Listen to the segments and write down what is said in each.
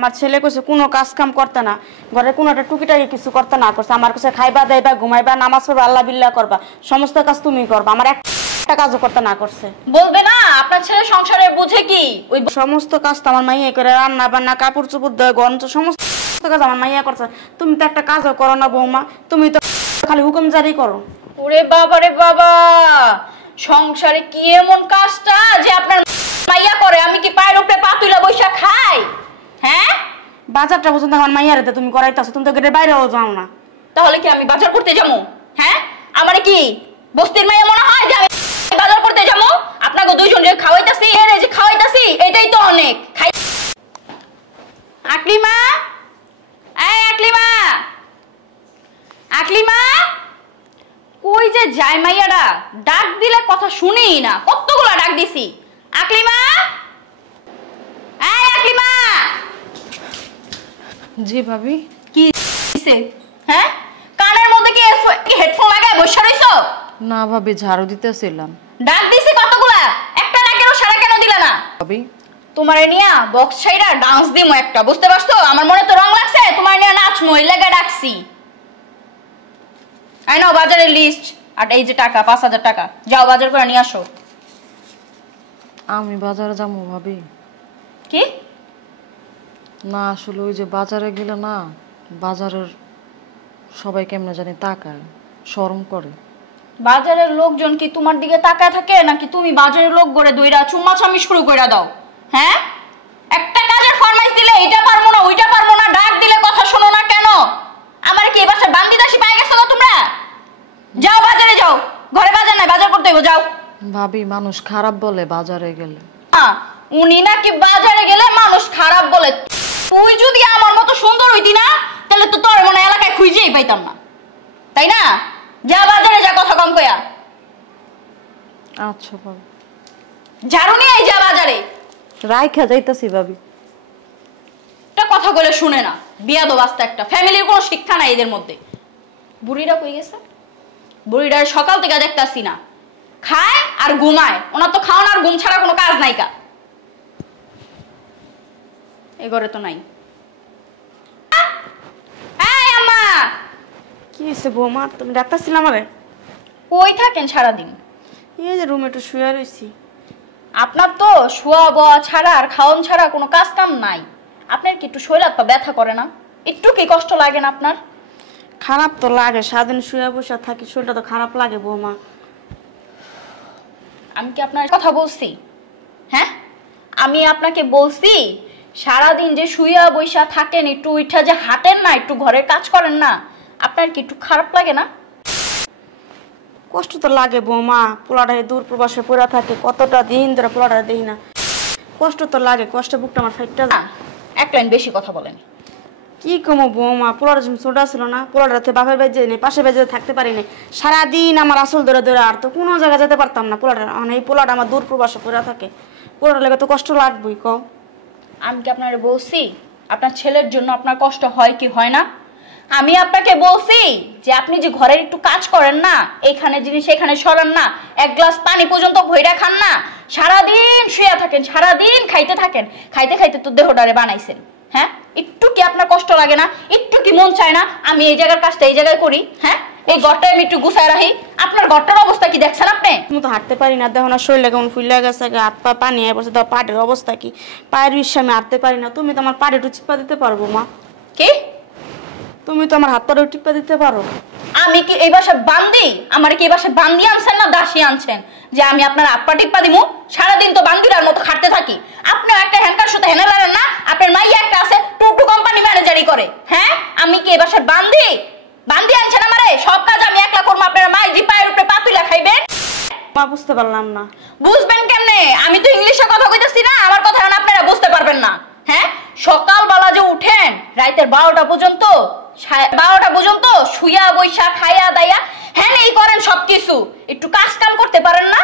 আমার ছেলে কইছে কোনো কাজ কাম করতে না, ঘরে কোনো একটা টুকিটাকি কিছু করতে না করছে। আমার কাছে খাইবা দাইবা ঘুমাইবা নামাজ পড়বা আল্লাহ বিল্লাহ করবা, সমস্ত কাজ তুমি করবা। আমার একটা কাজও করতে না করছে। বলবে না আপনার ছেলে সংসারে বুঝে কি? ওই সমস্ত কাজ তো আমার মাইয়া করে, রান্না বান্না কাপড় চোপড় দেয় গরম সমস্ত কাজ আমার মাইয়া করছে। তুমি তো একটা কাজও করো না বৌমা, তুমি তো খালি হুকুম জারি করো। ওরে বাবা রে বাবা, সংসারে কি এমন কাজটা যে আপনার মাইয়া করে? আমি কি পায়ের উপরে পা তুইলা বৈশা খাই? হ্যাঁ, বাজারটা পর্যন্ত আমার মাইয়ারে তুমি করাইতেছো, তুমি তো গেটের বাইরেও যাও না। তাহলে কি আমি বাজার করতে যাবো? হ্যাঁ, আমারে কি বস্তির মাইয়া মনে হয় যে আমি বাজার করতে যাবো? আপনাকে দুইজন যে খাওয়াইতাছি, এর যে খাওয়াইতাছি এটাই তো অনেক। খাই আকলিমা, এই আকলিমা, আকলিমা কই যে যায় মাইয়াডা? ডাক দিলে কথা শুনেই না, কতগুলা ডাক দিছি। আকলিমা, এই আকলিমা। জি ভাবি। কি হইছে? হ্যাঁ, কানের মধ্যে কি হেডফোন লাগায় বসে রইছো? না ভাবি, ঝাড়ু দিতেছিলাম। ডাক দিছি কতগুলা, একটা ডাকেরও সাড়া কেন দিলা না? ভাবি তোমারে নিয়া বক্স ছাইরা ডান্স দিমু একটা, বুঝতে পারছো? আমার মনে তো রং লাগছে, তোমার নিয়া নাচমু, এই লাগা ডাকছি। আই নাও বাজারের লিস্ট, আর এই যে টাকা ৫,০০০ টাকা, যাও বাজার করে নিয়ে আসো। আমি বাজারে যাবো ভাবি। কি? না আসলে ওই যে বাজারে গেলে না, বাজারের সবাই কেমনে জানি তাকায়, শরম করে। বাজারের লোকজন কি তোমার দিকে তাকায় থাকে, নাকি তুমি বাজারের লোক গড়ে দইরা চুম্মাচামি শুরু কইরা দাও? হ্যাঁ, একটা কাজের ফরমাইশ দিলে এটা পারবো না ওইটা পারবো না, ডাক দিলে কথা শোনো না কেন? আমার কি এবার বান্দিদাসী পাই গেছো তোমরা? যাও বাজারে যাও, ঘরে বাজার নাই, বাজার করতে হইব, যাও। ভাবি মানুষ খারাপ বলে বাজারে গেলে। উনি নাকি বাজারে গেলে মানুষ খারাপ বলে? তুই যদি আমার মতো সুন্দর হইতি না, তাহলে তো তোর মনে এলাকায় খুঁজেই পাইতাম না, তাই না? যা বাজারে যা, কথা কম কয়া। আচ্ছা ভাবি। ঝাড়ু নিয়ে আই, যা বাজারে। রাইখা যাইতাছি ভাবি। একটা কথা বলে শুনে না, বিয়াদব আস্তে একটা। ফ্যামিলির কোনো শিক্ষা নাই এদের মধ্যে। বুড়িরা কই গেছে? বুড়িটার সকাল থেকে দেখতাছি না, খায় আর ঘুমায়। ওনার তো খাওয়ানো আর ঘুম ছাড়া কোনো কাজ নাই কা। এ ঘরে তো নাই। এই আম্মা, কি হয়েছে বৌমা, তুমি ডাক্তারছিলাম আমারে? কই থাকেন সারাদিন? এই যে রুমে একটু শুয়ে রয়েছি। আপনার তো শোয়া বয়া ছাড়া আর খাওয়ান ছাড়া কোনো কাজ কাম নাই। আপনার কি একটু শরীর হাত পা ব্যথা করে না? একটু কি কষ্ট লাগে না আপনার? খারাপ তো লাগে, সারাদিন শুয়ে বসে থাকি, শরীরটা তো খারাপ লাগে বৌমা। আমি কি আপনার কথা বলছি? হ্যাঁ, আমি আপনাকে বলছি সারাদিন যে শুয়া বৈশা থাকেন, একটু উঠা যে হাঁটেন না, একটু ঘরের কাজ করেন না, আপনার কি একটু খারাপ লাগে না? কষ্ট তো লাগে বৌমা, পোলাটা দূর প্রবাসে পড়ে থাকে, কতটা দিন ধরে পোলাটা দেখি না, কষ্ট তো লাগে। কষ্টে বুকটা আমার ফাইটটা না, এক লাইন বেশি কথা বলেন। কি কমো বৌমা, পোলাটা যখন ছোটা ছিল না, পোলাটাতে বাপের বাড়ি নেই, পাশের বাড়ি থাকতে পারিনি, সারাদিন আমার আসল ধরে ধরে, আর তো কোনো জায়গায় যেতে পারতাম না। পোলাটা মানে এই পোলাটা আমার দূর প্রবাসে পড়ে থাকে, পোলাটা লেগে তো কষ্ট লাগবেই। কও, আমি কি আপনারে বলছি আপনার ছেলের জন্য আপনার কষ্ট হয় কি হয় না? আমি আপনাকে বলছি যে আপনি যে ঘরের একটু কাজ করেন না, এইখানে জিনিস এখানে সরান না, এক গ্লাস পানি পর্যন্ত ভইরা খান না, সারাদিন শুয়ে থাকেন, সারাদিন খাইতে থাকেন, খাইতে খাইতে তো দেহটারে বানাইছেন। হ্যাঁ, একটু কি আপনার কষ্ট লাগে না? একটু কি মন চায় না আমি এই জায়গার কাজটা এই জায়গায় করি? হ্যাঁ, এই ঘরটা আমি একটু গুছায় রাখি। আপনার ঘরটার অবস্থা কি দেখছেন আপনি? তুমি তো হাঁটতে পারি না, দেখো না শরীরে কেমন ফুলে গেছে, হাত পা পানি আয় পড়ছে, দেখো পাটের অবস্থা কি, পায়ের বিশ্বে আমি হাঁটতে পারি না। তুমি তো আমার পাড়ে একটু চিপা দিতে পারবো মা? কি? তুমি তো আমার হাত পাড়ে টিপা দিতে পারো। আমি কি এই বাসায় বান্দি? আমার কি এই বাসায় বান্দি আনছেন না দাসী আনছেন যে আমি আপনার আপা টিপ্পা দিমু? সারাদিন তো বান্দিরার মতো খাটতে থাকি। আপনিও একটা হ্যান্ডকার সাথে হেনে পারেন না? আপনার মাইয়া একটা আছে টুটু কোম্পানি ম্যানেজারি করে। হ্যাঁ, আমি কি এই বাসায় বান্দি? বান্দি আনছেন আমারে? সব কাজ আমি একলা করবো, আপনার মাই জি পায়ের উপরে পাতুলা খাইবেন? মা বুঝতে পারলাম না। বুঝবেন কেমনে? আমি তো ইংলিশে কথা কইতাছি না, আমার কথা আপনারা বুঝতে পারবেন না। হ্যাঁ, সকালবেলা যে উঠেন রাইতের 12টা পর্যন্ত, 12টা পর্যন্ত শুয়া বৈশা খাইয়া দাইয়া হ্যাঁ এই করেন সবকিছু, একটু কাজ কাম করতে পারেন না?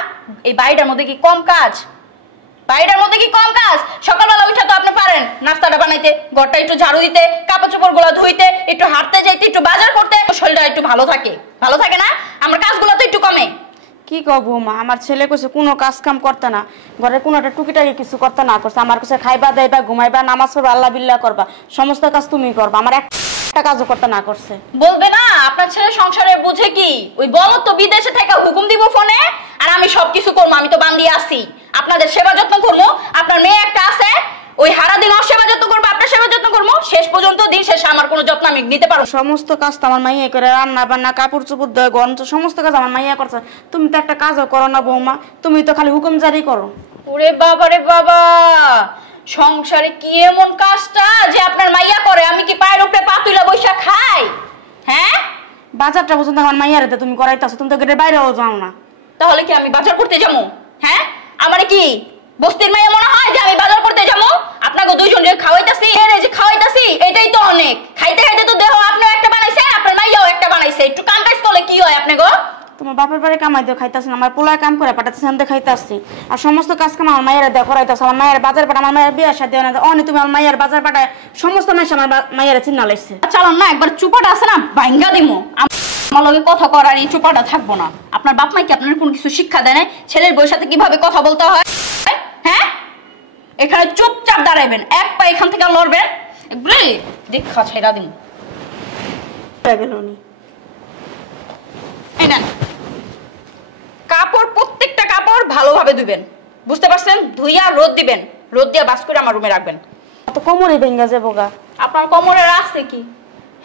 এই বাড়িটার মধ্যে কি কম কাজ? বাড়িটার মধ্যে কি কম কাজ? সকালবেলা উঠে তো আপনি পারেন নাস্তাটা বানাইতে, ঘরটা একটু ঝাড়ু দিতে, কাপড় চোপড় গুলো ধুইতে, একটু হাঁটতে যাইতে, একটু বাজার করতে, শরীরটা একটু ভালো থাকে। ভালো থাকে না? আমার কাজগুলো তো একটু কমে। কি কব বৌমা, আমার ছেলে কইছে কোনো কাজ কাম করতে না, ঘরে কোনো একটা টুকিটাকি কিছু করতে না করছে। আমার কাছে খাইবা দাইবা ঘুমাইবা নামাজ পড়বা আল্লাহ বিল্লাহ করবা, সমস্ত কাজ তুমি করবা, আমার একটা কাজও করতে না করছে। বলবে না আপনার ছেলে সংসারে বুঝে কি? ওই বলো তো বিদেশে থেকে হুকুম দিব ফোনে, আর আমি সবকিছু করবো, আমি তো বান্দি আছি, আপনাদের সেবা যত্ন করবো। আপনার মেয়ে একটা আছে, ওই সারাদিন ওর সেবা যত্ন করবো, আপনার সেবা যত্ন করবো, শেষ পর্যন্ত দিন শেষে আমার কোনো যত্ন আমি নিতে পারবো। সমস্ত কাজ তো আমার মাইয়া করে, রান্না বান্না কাপড় চোপড় দেয় গরম, সমস্ত কাজ আমার মাইয়া করছে। তুমি তো একটা কাজও করো না বৌমা, তুমি তো খালি হুকুম জারি করো। ওরে বাবা রে বাবা, সংসারে কি এমন কাজটা যে আপনার মাইয়া করে? আমি কি পায়ের উপরে পা তুইলা বৈশা খাই? হ্যাঁ, বাজারটা পর্যন্ত আমার মাইয়ার হাতে তুমি করাইতেছো, তুমি তো গেটের বাইরেও যাও না। তাহলে কি আমি বাজার করতে যাবো? হ্যাঁ, আমার কি বস্তির মাইয়া মনে হয় যে আমি বাজার করতে যাবো? আপনাকে দুইজন যে খাওয়াইতাছি, যে খাওয়াইতাছি এটাই তো অনেক। খাইতে খাইতে তো দেহ আপনিও একটা বানাইছেন, আপনার মাইয়াও একটা বানাইছে। একটু কামকাজ করলে কি হয় আপনি গো? তোমার বাপের বাড়ি কামাই দিয়ে খাইতেছি না, আমার পোলায় কাম করে পাঠাতেছি, আমি খাইতে আসছি। আর সমস্ত কাজ কাম আমার মায়ের দেওয়া করাইতেছে। আমার মায়ের বাজার পাঠা, আমার মায়ের বিয়ে সাথে অনেক, তুমি আমার মায়ের বাজার পাঠায় সমস্ত মানুষ আমার মায়ের চিন্তা লাগছে। চালান না, একবার চুপাটা আছে না ভাঙ্গা দিমো। আমার লগে কথা করার এই চুপাটা থাকবো না। আপনার বাপ মাই কি আপনার কোনো কিছু শিক্ষা দেয় না? ছেলের বউয়ের সাথে কিভাবে কথা বলতে হয়? হ্যাঁ, এখানে চুপচাপ দাঁড়াইবেন, এক পা এখান থেকে লড়বেন, দেখা ছেড়া দিন। এই নেন কাপড়, প্রত্যেকটা কাপড় ভালোভাবে ধুবেন, বুঝতে পারছেন? ধুইয়া রোদ দিবেন, রোদ দিয়া বাস করে আমার রুমে রাখবেন। তো কোমরে ভেঙ্গা যাবো গা। আপনার কোমরের আছে কি?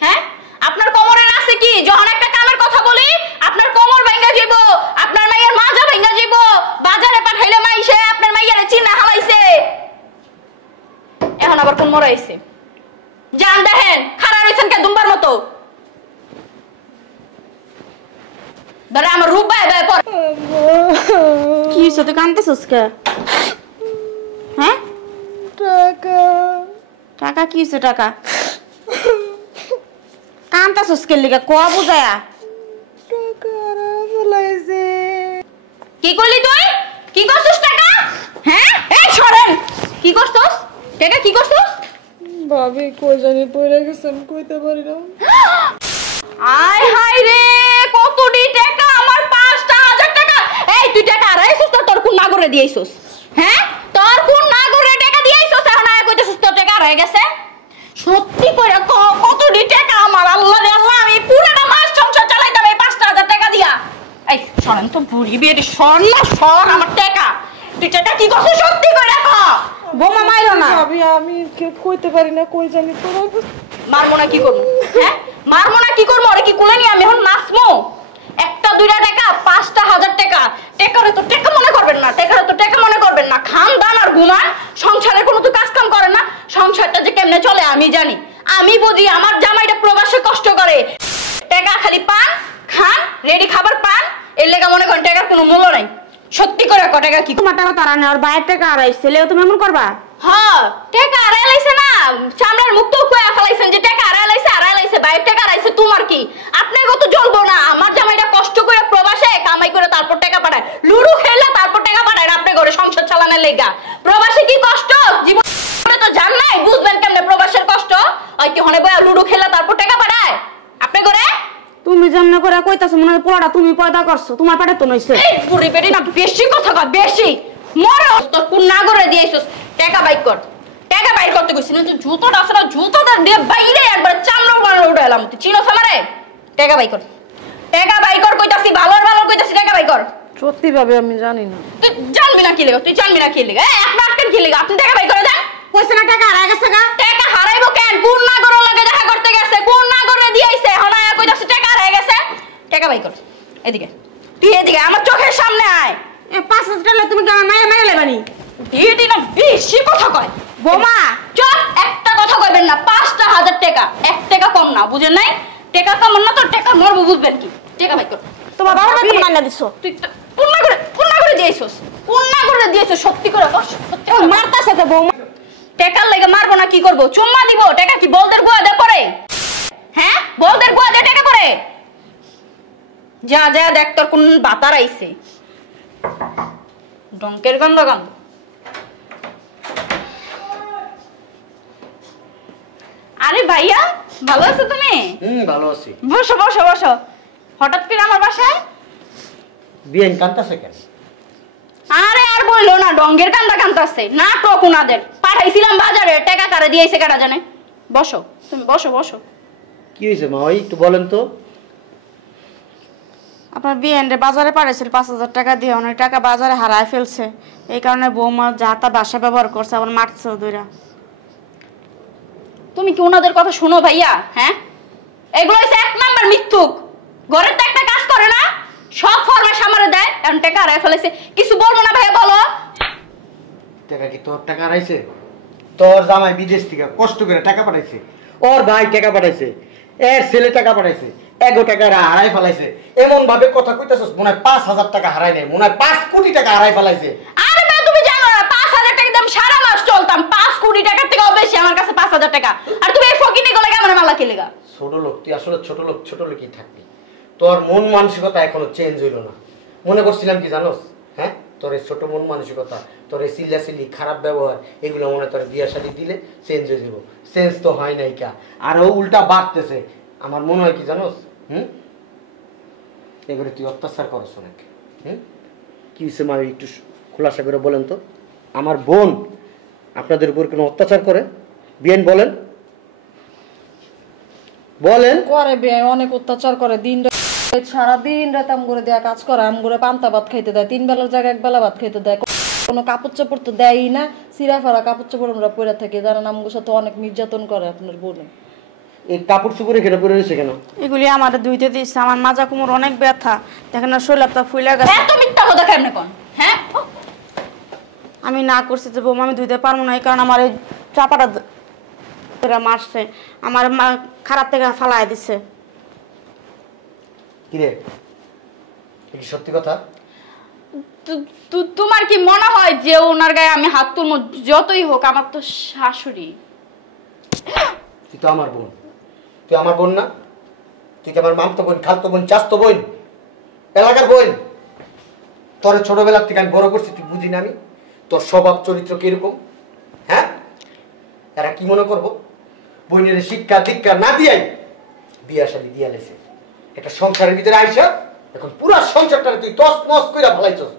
হ্যাঁ, আপনার কোমরের আছে কি? যখন একটা কামের কথা বলি আপনার কোমর ভেঙ্গা যাব, আপনার মাইয়ের মাজা ভেঙ্গা যাব। বাজারে পাঠাইলে মাইসে আপনার মাইয়ারে চিনা হালাইছে, এখন আবার কোন মরাইছে? জান দেখেন খাড়া রইছেন কে দুম্বার মতো? ধরে আমার রূপ বাই বাই পর। কি হইছে, তুই কাঁদতেছিস কে? হ্যাঁ, টাকা টাকা কি হইছে? টাকা কাঁদতেছিস কে লিগা ক বুঝায়া? কি করলি তুই? কি করছিস টাকা? হ্যাঁ, এই ছড়েন, কি করছিস টাকা? কি করছিস? ভাবি কই জানি পড়ে গেছেন, কইতে পারি না। আয় হায় রে, কতটি টাকা? আমার ৫,০০০ টাকা। এই তুই টাকা আড়াইছিস তো তোর কোন নাগরে দিয়েছিস? হ্যাঁ, তোর কোন নাগরে টাকা দিয়েছিস? এখন আয় কইতেছিস তোর টাকা রয়ে গেছে। সত্যি কইরা কতটি টাকা আমার? আল্লাহ রে আল্লাহ, আমি পুরোটা মাস সংসার চালাইতাম এই ৫,০০০ টাকা দিয়া। এই সরেন তো বুড়ি বেটি, সর না, সর আমার টাকা। তুই টাকা কি করছিস সত্যি কইরা ক। বোমা মাইরো না। ভাবি আমি কইতে পারি না, কই জানি পড়ে গেছে। মারমো না কি করবো? হ্যাঁ, মারমো না কি করবো? আরে কি কুলে নিয়ে আমি এখন নাচবো? একটা দুইটা টাকা, ৫,০০০ টাকা। টেকারে তো টাকা মনে করবেন না, টেকারে তো টাকা মনে করবেন না। খান দান আর ঘুমান, সংসারের কোনো তো কাজ কাম করেন না। সংসারটা যে কেমনে চলে আমি জানি, আমি বুঝি। আমার জামাইটা প্রবাসে কষ্ট করে, টাকা খালি পান, খান, রেডি খাবার পান, এর লেগা মনে করেন টাকার কোনো মূল্য নাই। সত্যি করে ক টাকা কি? তোমার টাকা তারা নেই, ওর বাইরের টাকা আড়াইছে, লেও তুমি এমন করবা? হ্যাঁ, টাকা আড়াই লাইছে না, চামড়ার মুখ তো কয়া ফেলাইছেন যে টাকা আড়াই লাইছে, বাইরের টাকা আড়াইছে। তোমার কি? আপনি কত জ্বলবো না? আমার জামাইটা কষ্ট করে প্রবাসে কামাই করে তারপর টাকা পাঠায়, লুডু খেলে তারপর টাকা পাঠায় আপনি ঘরে সংসার চালানোর লেগা। প্রবাসে কি কষ্ট জীবনে তো জান নাই, বুঝবেন কেমনে প্রবাসের কষ্ট? ওই কি হনে বয়া লুডু খেলে তারপর টাকা পাঠায় আপনি ঘরে? তুমি যেমন করে কইতাছো মনে হয় পোলাটা তুমি পয়দা করছো, তোমার পেটে তো নইছে। এই বুড়ি বেটি না, বেশি কথা কয়, বেশি মরো। তোর কোন নাগরে দিয়েছিস? টাকা বাইক কর, টাকা বাইর করতে কইছিস না? তুই জুতোটা আছে না, জুতোটা দিয়ে বাইরে একবার চামড়া বানানো উঠাইলাম। তুই চিনোস আমারে? টাকা বাই কর, টাকা বাই কর কইতাছি, ভালোর ভালো কইতাছি, টাকা বাই কর। সত্যি ভাবে আমি জানি না। তুই জানবি না কি লাগা? তুই জানবি না কি লাগা? এই আপনি আটকেন কি লাগা? আপনি টাকা বাই করে দেন। কইছ না টাকা হারাই গেছে গা? টাকা হারাইবো কেন? কোন নাগরের লাগে দেখা করতে গেছে, কোন নাগরে দিয়েছে, এখন আয়া কইতাছি টাকা হারাই গেছে। টাকা বাই কর, এদিকে তুই, এদিকে আমার চোখের সামনে আয়। এ ৫,০০০ টাকা তুমি কি আমার মায়ের লেবানি? এটি না বেশি কথা কয়। বোমা চুপ, একটা কথা কইবেন না। ৫,০০০ টাকা, ১ টাকা কম না, বুঝেন নাই? টাকা কম না তো টাকা মরবো, বুঝবেন কি? টাকা বাই কর। তোমার বাবা তুমি মাইনা দিছো। তুই কোন করে দিয়েছিস? কোন করে দিয়েছিস? সত্যি করে কর। সত্যি করে মারতাছে তো বৌমা। টাকার লাগে মারবো না কি করবো? চুম্মা দিব? টাকা কি বলদের গুয়া দে পরে? হ্যাঁ, বলদের গুয়া দে টাকা পরে? যা যা দেখ তোর কোন বাতার আইছে, ডঙ্কের গন্ধ গন্ধ। আরে ভাইয়া, ভালো আছো তুমি? ভালো আছি। বসো বসো বসো। হঠাৎ করে আমার বাসায়? বিয়েন কান্তাছে কেন? আরে আর বইলো না, ডঙ্গের কান্দা কান্দাছে নাটক উনাদের। পাঠাইছিলাম বাজারে, টাকা কারে দিয়েছে কারা জানে। বসো তুমি, বসো বসো। কি হয়েছে মা ওই একটু বলেন তো। আপনার বিয়েন্ডে বাজারে পাঠাইছিল 5,000 টাকা দিয়ে, অনেক টাকা বাজারে হারায় ফেলছে। এই কারণে বৌমা যা তা বাসা ব্যবহার করছে, আবার মারছে ওদেরা। তুমি কি ওনাদের কথা শুনো ভাইয়া? হ্যাঁ, এগুলো হচ্ছে 1 নাম্বার মিথ্যুক। ঘরের তো একটা কাজ করে না, সব ফরমাশ আমারে দেয়, এখন টাকা হারায় ফেলেছে। কিছু বলবো না ভাইয়া, বলো। টাকা কি তোর টাকা হারাইছে? তোর জামাই বিদেশ থেকে কষ্ট করে টাকা পাঠাইছে, ওর ভাই টাকা পাঠাইছে, এর ছেলে টাকা পাঠাইছে, 1 টাকা হারাই ফেলাইছে। এমন ভাবে কথা কইতাছস মনে হয় 5,000 টাকা হারাই নাই, মনে হয় 5 কোটি টাকা হারাই ফেলাইছে। আরে ভাই তুমি জানো না 5,000 টাকা দাম সারা মাস চলতাম, 5 কোটি টাকার থেকেও বেশি আমার কাছে 5,000 টাকা। আর তুমি এই ফকিনি গলে কেমন মালা খেলেগা? ছোট লোক তুই, আসলে ছোট লোকই থাকবি। তোর মন মানসিকতা এখনো চেঞ্জ হইল না। মনে করছিলাম কি জানোস, হ্যাঁ, তোর এই ছোট মন মানসিকতা, তোর এই চিল্লাচিল্লি খারাপ ব্যবহার, এগুলো মনে হয় তোর বিয়ে শাদী দিলে চেঞ্জ হয়ে যাব। চেঞ্জ তো হয় নাই কা, আরো উল্টা বাড়তেছে। আমার মনে হয় কি জানোস, এবারে তুই অত্যাচার করছ অনেক। কি হয়েছে মা একটু খোলাসা করে বলেন তো। আমার বোন আপনাদের উপর কোনো অত্যাচার করে? বিয়েন বলেন বলেন। করে বিয়ে অনেক অত্যাচার করে, দিন সারাদিন রাত আম করে দেয়া কাজ করে, আম করে পান্তা ভাত খাইতে দেয়, 3 বেলার জায়গায় 1 বেলা ভাত খাইতে দেয়, কোনো কাপড় চাপড় তো দেয়ই না, সিরা ফারা কাপড় চাপড় আমরা পরে থাকি। জানেন আমগো সাথে অনেক নির্যাতন করে আপনার বোনে। এই কাপড় চুপড়ে ঘেরে পড়ে রয়েছে কেন? এগুলি আমার ধুইতে দিচ্ছে, আমার মাজা কোমর অনেক ব্যথা, দেখেন না শৈলাপটা ফুলে গেছে। এত মিথ্যা কথা কেমনে কোন? হ্যাঁ, আমি না করছি যে বৌমা আমি ধুইতে পারবো না, এই কারণে আমার এই চাপাটা মারছে, আমার খারাপ থেকে ফালাই দিচ্ছে। কিরে, এটা সত্যি কথা? তোমার কি মনে হয় যে ওনার গায়ে আমি হাত তুলবো? যতই হোক আমার তো শাশুড়ি। তুই তো আমার বোন, তুই আমার বোন না? তুই কি আমার মামতো বোন, খালতো বোন, চাচতো বোন, এলাকার বোন? তোর ছোটবেলার থেকে আমি বড় করছি, তুই বুঝি না আমি তোর স্বভাব চরিত্র কিরকম? হ্যাঁ, এরা কি মনে করবো? বোনের শিক্ষা দীক্ষা না দিয়াই বিয়া শাদী দিয়া লেছে। একটা সংসারের ভিতরে আইসা এখন পুরা সংসারটা তুই তস নস কইরা ফেলাইছস।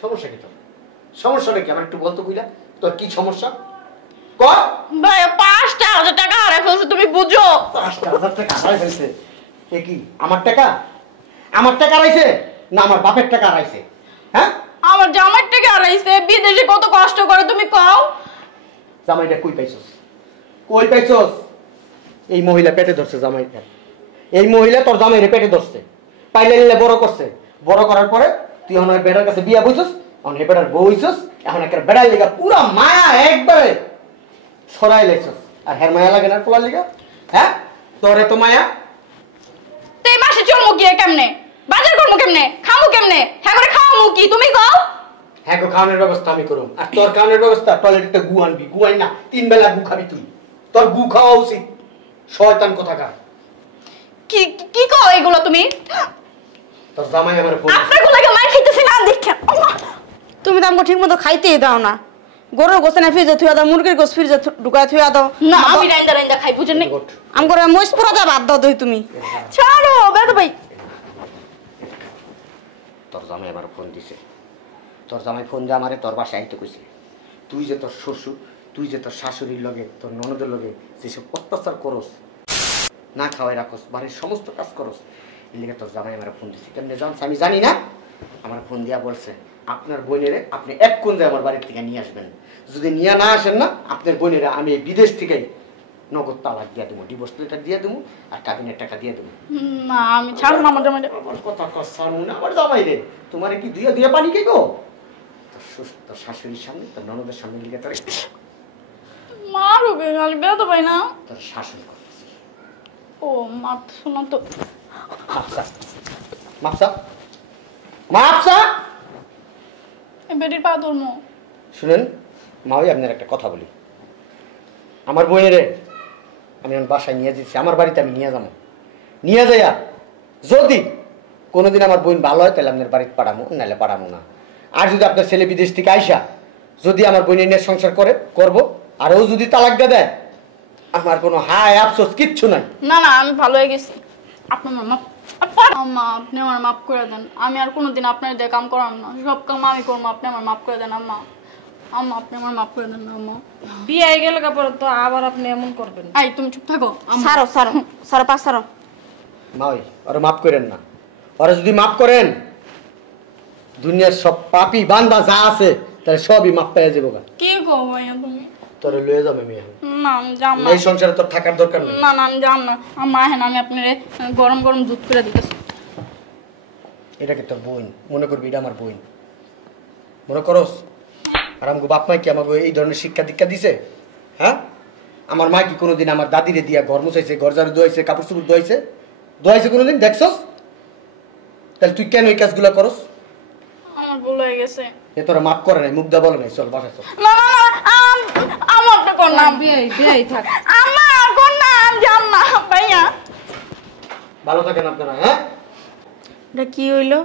সমস্যা কি তোর? সমস্যাটা কি আমার একটু বলতো কইলা, তোর কি সমস্যা ক? ভাই 5,000 টাকা হারাই ফেলছে, তুমি বুঝো? 5,000 টাকা হারাই ফেলছে? এ কি আমার টাকা? আমার টাকা হারাইছে না আমার বাপের টাকা হারাইছে? হ্যাঁ, আমার জামাইর টাকা হারাইছে। বিদেশে কত কষ্ট করে তুমি কও। জামাইটা কই পাইছস? কই পাইছস? এই মহিলা পেটে ধরছে জামাইটা, এই মহিলা তোর জামাইরে পেটে ধরছে, পাইলে নিলে বড় করছে। বড় করার পরে তুই এখন বেড়ার কাছে বিয়া বইছস, এখন এই বেড়ার বউ হইছস, এখন একটা বেড়ার লিগা পুরা মায়া একবারে ছড়াই লাইছস। আর হের মায়া লাগে না পোলার লিগা? হ্যাঁ, তোর এত মায়া? তো এই মাসে চলমু কি কেমনে? বাজার করমু কেমনে? খামু কেমনে? হ্যাঁ করে খাওয়ামু কি তুমি কও? হ্যাঁ গো, খাওয়ানোর ব্যবস্থা আমি করুম। আর তোর খাওয়ানোর ব্যবস্থা, টয়লেটে গু আনবি, গু আন না, 3 বেলা গু খাবি তুই। তোর গু খাওয়া উচিত, শয়তান কোথাকার। কি কি কও এগুলো তুমি? তোর জামাই আমার ফোন আপনার কোলাকে মার খাইতেছি না দেখেন। তুমি তো আমাকে ঠিক মতো খাইতেই দাও না। গরুর গোস্ত না ফ্রিজে থুয়া দাও, মুরগির গোস্ত ফ্রিজে ঢুকায় থুয়া দাও। না আমি রাইন্দা রাইন্দা খাই, বুঝেন না? আমি করে মহিষ পুরাটা বাদ দাও দই তুমি। ছাড়ো বেদ ভাই। তোর জামাই আমার ফোন দিছে, তোর জামাই ফোন দিয়ে আমারে তোর বাসায় আইতে কইছে। তুই যে তোর শ্বশুর, তুই যে তোর শাশুড়ির লগে, তোর ননদের লগে যেসব অত্যাচার করস, না খাওয়াই রাখস, বাড়ির সমস্ত কাজ করস, এই লেগে তোর জামাই আমার ফোন দিছে। কেমনে জানছ আমি জানি না, আমার ফোন দিয়া বলছে আপনার বোনেরে আপনি এক্ষুন যে আমার বাড়ির থেকে নিয়ে আসবেন। যদি নিয়ে না আসেন না, আপনার বোনেরা আমি বিদেশ থেকেই নগদ তালাক দিয়ে দেবো, ডিভোর্স লেটার দিয়ে দেবো, আর কাবিনের টাকা দিয়ে দেবো। না আমি ছাড়ব না। আমার জামাই আমার কথা কসানো না, আমার জামাই রে, তোমার কি দুইয়া দুইয়া পানি কে গো? তোর শাশুড়ির সামনে, তোর ননদের সামনে লিখে তোর মারো গে, গালি বেদ ভাই না। তোর শাসন করতেছে। ও মাত শোনা তো। মাপসা মাপসা মাপসা, এই বেটির পা ধরমু। শুনেন মাওই, আপনার একটা কথা বলি। আমার বোনেরে আমি এখন বাসায় নিয়ে যাচ্ছি, আমার বাড়িতে আমি নিয়ে যাবো। নিয়ে যাইয়া যদি কোনোদিন আমার বোন ভালো হয় তাহলে আপনার বাড়িতে পাঠাবো, নাহলে পাঠাবো না। আর যদি আপনার ছেলে বিদেশ থেকে আইসা যদি আমার বোনের নিয়ে সংসার করে করবো, আর ও যদি তালাক দেয়, আমার কোনো হায় আফসোস কিচ্ছু নাই। না না আমি ভালো হয়ে গেছি। আপনার মামা আম্মা আপনি আমার মাফ করে দেন, আমি আর কোনোদিন আপনার দিয়ে কাম করাম না, সব কাম আমি করবো, আপনি আমার মাফ করে দেন আম্মা। আম্মা আপনি আমার মাফ করে দেন না আম্মা। বিয়ে গেলে পরে তো আবার আপনি এমন করবেন। এই তুমি চুপ থাকো। সারো সারো সারো পাঁচ সারো। মা ওই ওরা মাফ করেন না, ওরা যদি মাফ করেন দুনিয়ার সব পাপি বান্দা যা আছে তাহলে সবই মাফ পেয়ে যাবো। কি গো ভাইয়া তুমি? তোরে লয়ে যাবে মেয়ে, না আমি যাম না, এই সংসারে তোর থাকার দরকার নেই। না না আমি যাম না আম্মা। হ্যাঁ আমি আপনার গরম গরম দুধ করে দিতেছি। এটাকে তোর বোন মনে করবি, এটা আমার বোন মনে করস। আর আমাকে বাপ মাই কি আমাকে এই ধরনের শিক্ষা দীক্ষা দিছে? হ্যাঁ, আমার মা কি কোনোদিন আমার দাদিরে দিয়া ঘর মুছাইছে, ঘর ঝাড়ু ধোয়াইছে, কাপড় চোপড় ধোয়াইছে কোনোদিন দেখছস? তাহলে তুই কেন এই কাজগুলো করস? আমার ভুল হয়ে গেছে। এ তোরা মাফ করে নাই, মুখ দা বলে নাই, চল বাসা চল। না না না আমার তো কোন না বিয়ে থাক। আম্মা কোন না যাম না ভাইয়া। ভালো থাকেন আপনারা। হ্যাঁ, এটা কি হইলো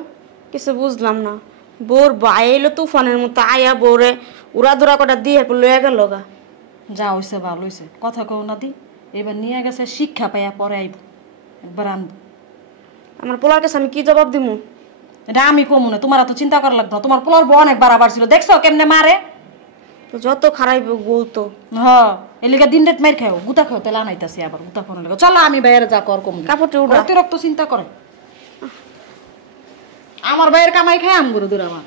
কিছু বুঝলাম না। বোর ভাই এলো তুফানের মতো আয়া বোরে উড়া দুরা কটা দিয়ে লয়ে গেল গা। যা হইছে ভালো হইছে, কথা কও না দি। এবার নিয়ে গেছে শিক্ষা পাইয়া পরে আইব, একবার আনবো। আমার পোলার কাছে আমি কি জবাব দিমু? এটা আমি কমু না, তোমার তো চিন্তা করা লাগতো। তোমার পোলার বউ অনেক বাড়াবার ছিল, দেখছো কেমনে মারে। তো যত খারাপ বউ তো এলিগা দিন রাত মার খাও, গুতা খাও, তাহলে আনাইতাছি আবার গুতা খাওয়ানো লাগে। চলো আমি বাইরে যা কর কম কাপড়টা উড়া। অতিরিক্ত চিন্তা করে। আমার বাইরের কামাই খায় আমগুলো দূর আমার।